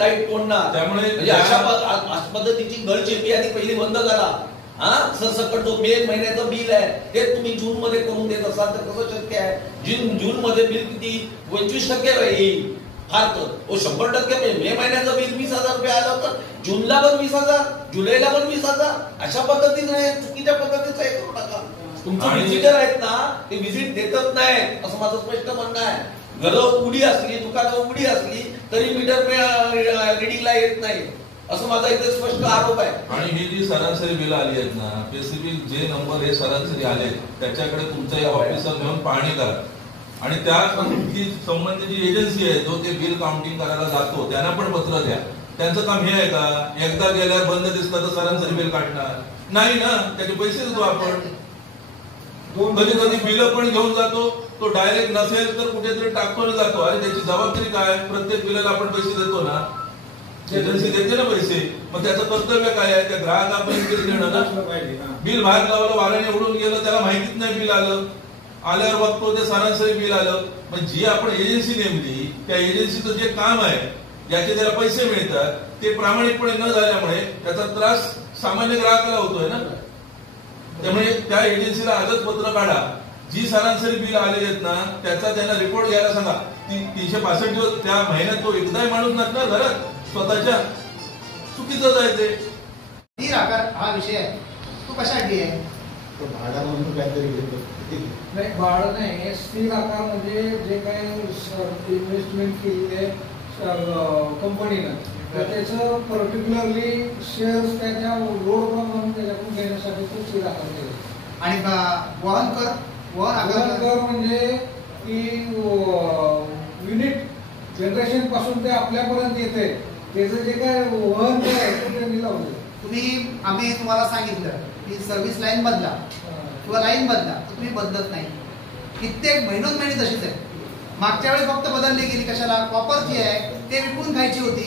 Light तोडणार. त्यामुळे म्हणजे अशा पद्धतीची गळचेपी आधी पहिली बंद करा. सरसकट जो मे महिन्याचं बिल आहे ते तुम्ही जून मध्ये करून देत असाल तर कसं शक्य आहे? जून मध्ये बिल किती 25% येईल फार तर 100%. मे महिन्याचं बिल 20,000 रुपये आलं तर जूनला पण 20,000, जुलैला पण 20,000. अशा पद्धतीने चुकीच्या पद्धतीचं हे करू नका. तुमचे व्हिजिटर आहेत ना ते व्हिजिट देतच नाही असं माझं स्पष्ट म्हणणं आहे. घरं उघडी असली, दुकानं उघडी असली तरी मीटर रिडिंगला येत नाही असं माझा इथे स्पष्ट आरोप आहे. आणि ही जी सरासरी बिल आली आहेत ना, स्पेसिफिक जे नंबर हे सरासरी आले त्याच्याकडे तुमच्या ऑफिसर घेऊन पाहणी करा. आणि त्या संबंधित जी एजन्सी आहे जो ते बिल काउंटिंग करायला जातो त्यांना पण पत्र द्या. त्यांचं काम हे आहे का एकदा गेल्यावर बंद दिसलं तर सरासरी बिल काढणार नाही ना, त्याचे पैसे देतो आपण. कधी कधी बिल पण घेऊन जातो, तो डायरेक्ट नसेल तर कुठेतरी टाकून जातो. अरे त्याची जबाबदारी काय? प्रत्येक बिलाला आपण पैसे देतो ना, एजन्सी देते ना पैसे. मग त्याचं कर्तव्य काय आहे? त्या ग्राहकापर्यंत बिल देणं ना. बिल बाहेर लावलं, वाऱ्याने उडून गेलं, त्याला माहितीच नाही बिल आलं. आल्यावर बघतो ते सरासरी बिल आलं. पण जी आपण एजन्सी नेमली त्या एजन्सीचं जे काम आहे ज्याचे त्याला पैसे मिळतात ते प्रामाणिकपणे न झाल्यामुळे त्याचा त्रास सामान्य ग्राहकाला होतोय ना. त्यामुळे त्या एजन्सीला आजच पत्र काढा. जी सरासरी बिल आले आहेत ना त्याचा त्यांना रिपोर्ट घ्यायला सांगा. 365 दिवस त्या महिन्यात तो एकदाही माणूस नसणार घरात स्वतःच्या. चुकीचं आहे ते. हा विषय आहे तो कशासाठी आहे? भाडा म्हणून काहीतरी नाही, भाडं नाही. स्थिर आकार म्हणजे जे काही इन्व्हेस्टमेंट केलेले कंपनीनं तर त्याचं पर्टिक्युलरली शेअर्स त्याच्या लोड म्हणून त्याच्याकडून घेण्यासाठी तो स्थिर आकार केला. आणि वहन कर म्हणजे की युनिट जनरेशन पासून ते आपल्यापर्यंत येते त्याचं जे काय वहन कर आहे ते त्यांनी लावलं. आम्ही तुम्हाला सांगितलं की सर्व्हिस लाईन बदला किंवा लाईन बदला तर तुम्ही बदलत नाही. कित्येक महिने तशीच आहे. मागच्या वेळी फक्त बदलली गेली कशाला? कॉपर जी आहे ते विकून खायची होती.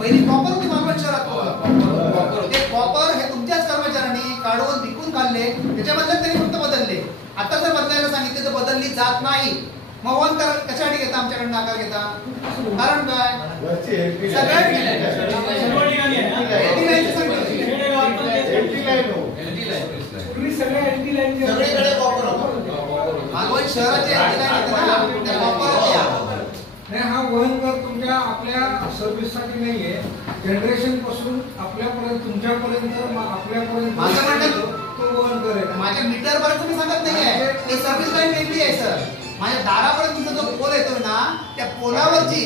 पहिली कॉपर होती मालवण शहरात. ते कॉपर हे तुमच्याच कर्मचाऱ्यांनी काढून विकून खाल्ले, त्याच्या बदल्यात त्यांनी फक्त बदलले. आता जर बदलायला सांगितले तर बदलली जात नाही. मग वन कर कशासाठी घेता? आमच्याकडे आकार घेता. कारण काय? मालवण शहराचे हा वहन कर तुमच्या आपल्या सर्व्हिससाठी नाहीये. जनरेशन पासून आपल्यापर्यंत तुमच्यापर्यंत आपल्यापर्यंत माझं म्हणणं तो वहन कर आहे. माझ्या मीटर पर्यंत तुम्ही सांगत नाहीये. ते सर्व्हिस लाईन वेगळी आहे सर. माझ्या दारापर्यंत तुमचा जो पोल येतोय ना त्या पोलावरची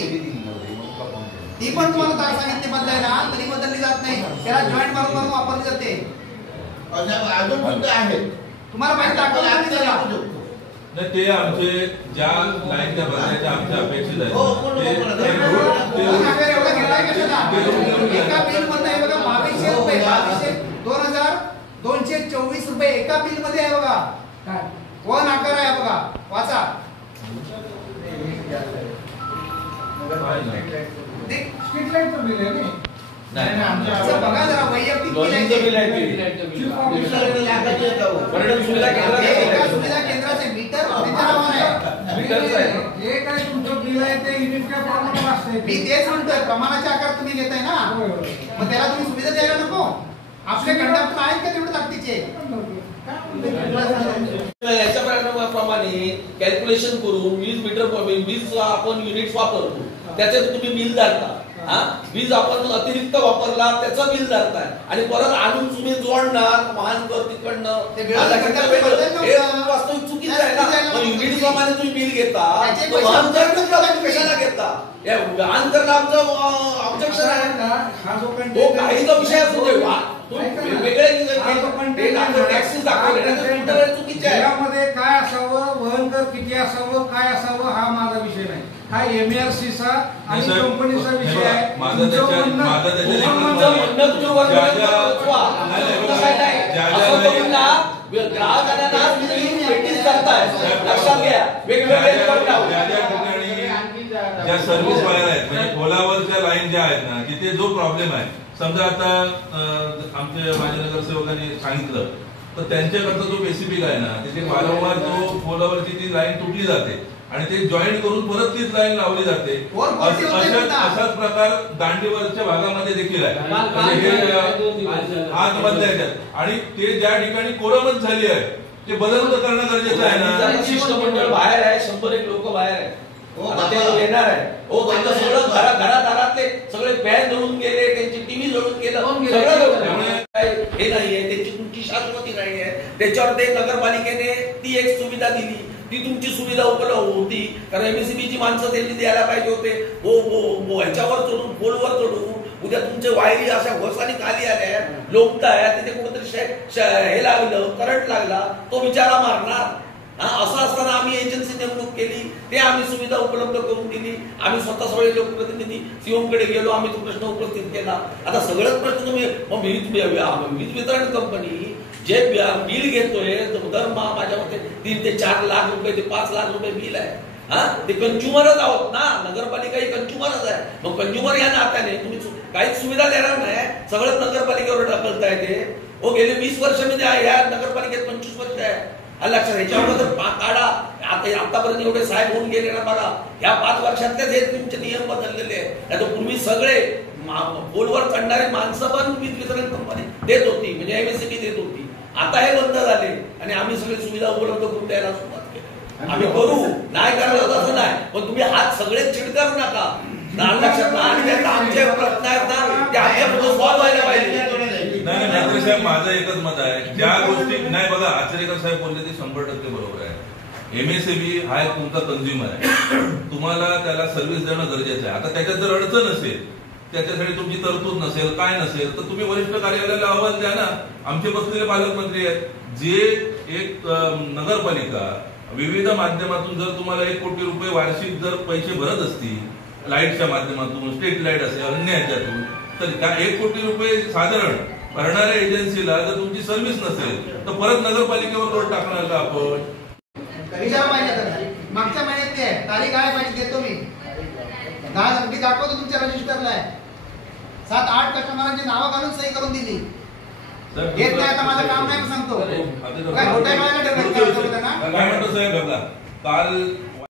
ती पण तुम्हाला तार सांगितली बदलायला तरी बदलली जात नाही. त्याला जॉईंट मारून वापरली जाते. अजून कोणते आहेत तुम्हाला माहिती दाखवलं नाही. ते आमचे ज्या लाईनच्या बदलायच्या आमच्या अपेक्षित आहे एका बिल मध्ये आहे बघा 2200 रुपये 22,224 रुपये एका बिल मध्ये आहे बघा. वन आकार आहे बघा, वाचा. स्ट्रीट लाईटचं बिल आहे नाही बघा जरा वैयक्तिक बिल आहे. सुविधा केंद्राचे मीटर हे काय तुमचं बिल आहे ते युनिटच्या प्रमाणात असते. मी तेच म्हणतोय प्रमाणाचे आकार तुम्ही घेताय ना मग त्याला तुम्ही सुविधा द्यायला नको. आपले कंडक्टर आहेत का तेवढे ताकदीचे? याच्या प्रमाणे कॅल्क्युलेशन करून वीज आपण युनिट वापरतो त्याच्यात तुम्ही बिल धरता. वीज आपण अतिरिक्त वापरला त्याचं बिल धरताय आणि परत आणून तुम्ही जोडणार वाहन कर तिकडनं. हे वास्तविक चुकीचं आहे ना. युनिट प्रमाणे तुम्ही बिल घेता वाहन कर कशाला घेता? वाहन करला आमचं ऑब्जेक्शन आहे. तो काही विषय असू दे टॅक्सेस दाखवले चुकीचे आहे. यामध्ये काय असावं, वहन कर किती असावं, काय असावं हा माझा विषय नाही. हा MRCचा आणि कंपनीचा विषय आहे. ज्या सर्व्हिस वायर आहेत म्हणजे पोलावरच्या लाईन ज्या आहेत ना तिथे जो प्रॉब्लेम आहे समजा आता आमच्या माझ्या नगरसेवकांनी सांगितलं तर त्यांच्याकडचा जो बेसिफिक आहे ना तिथे वारंवार जो पोलावरची ती लाईन तुटली जाते आणि ते जॉईन करून परत तीच लाईन लावली जाते. अशाच प्रकार दांडीवरच्या भागामध्ये देखील आहे. म्हणजे हे आतमधल्या ह्याच्यात आणि ते ज्या ठिकाणी कोरमच झाली आहे ते बदल करणं गरजेचं आहे ना. शिष्टमंडळ बाहेर आहे, 100 लोक बाहेर आहे. ते येणार आहे. हो, त्यांचं सगळं घरादारातले सगळे फॅन जळून गेले, त्यांची टीव्ही जळून गेलं, हे नाहीये, त्यांची तुमची शाश्वती नाहीये. त्याच्यावर ते नगरपालिकेने ती एक सुविधा दिली, ती तुमची सुविधा उपलब्ध होती. कारण एमएससीबीची माणसं त्यांनी द्यायला पाहिजे होते. ह्याच्यावर चढून पोलवर चढून उद्या तुमचे वायरी अशा वसानी खाली आल्या, लोंबताय, तिथे कुठेतरी हे लागलं, करंट लागला, तो बिचारा मारणार. असं असताना आम्ही एजन्सी नेमणूक केली, ते आम्ही सुविधा उपलब्ध करून दिली. आम्ही स्वतः सगळे लोकप्रतिनिधी सीएम कडे गेलो, आम्ही तो प्रश्न उपस्थित केला. आता सगळंच प्रश्न तुम्ही वीज वितरण कंपनी जे बिल घेतोय दरमहा माझ्या मते 3 ते 4 लाख रुपये ते 5 लाख रुपये बिल आहे. ते कंझ्युमरच आहोत ना, नगरपालिका ही कंझ्युमरच आहे. मग कंझ्युमर या नात्याने तुम्ही काहीच सुविधा देणार नाही, सगळंच नगरपालिकेवर ढकलताय. ते गेले 20 वर्ष म्हणजे या नगरपालिकेत 25 वर्ष आहे. लक्षात ह्याच्यावर जर काढा, आतापर्यंत एवढे साहेब होऊन गेले ना बघा, या 5 वर्षातलेच हे तुमचे नियम बदललेले आहेत. पूर्वी सगळे पोलवर चढणारे माणसं पण वीज वितरण कंपनी देत होती, म्हणजे एमएससीबी देत होती. आता हे बंद झाले आणि आम्ही सगळी सुविधा उपलब्ध करून द्यायला सुरुवात केली. आम्ही करू, नाही करायला तसं नाही, पण तुम्ही हात सगळे चिडकारू नका. लक्षात आमचे प्रश्न आहेत ना, ते आमच्याकडून सॉल्व्ह व्हायला पाहिजे. नाही म्हात्रे साहेब, माझं एकच मत आहे, ज्या गोष्टी नाही बघा आचरेकर साहेब बोलले ते 100% बरोबर आहे. एमएससीबी हा एक तुमचा कंझ्युमर आहे, तुम्हाला त्याला सर्व्हिस देणं गरजेचं आहे. आता त्याच्यात जर अडचण असेल, त्याच्यासाठी तुमची तरतूद नसेल, काय नसेल, तर तुम्ही वरिष्ठ कार्यालयाला अहवाल द्या ना. आमचे बसलेले पालकमंत्री आहेत, जे एक नगरपालिका विविध माध्यमातून जर तुम्हाला 1 कोटी रुपये वार्षिक जर पैसे भरत असतील, लाईटच्या माध्यमातून, स्ट्रीट लाईट असेल, अन्य ह्याच्यातून, तर त्या 1 कोटी रुपये साधारण भरणाऱ्या एजन्सीला जर तुमची सर्व्हिस नसेल तर परत नगरपालिकेवर लोड टाकणार का आपण? विचार पाहिजे. मागच्या महिन्यात ते तारीख आहे पाहिजे, देतो मी 10 अंकी दाखवतो तुमच्या रजिस्टरला आहे. 7-8 कस्टमरांची नावं घालून सही करून दिली. येत नाही, आता माझं काम नाही, सांगतो. काय म्हणतो साहेब, काल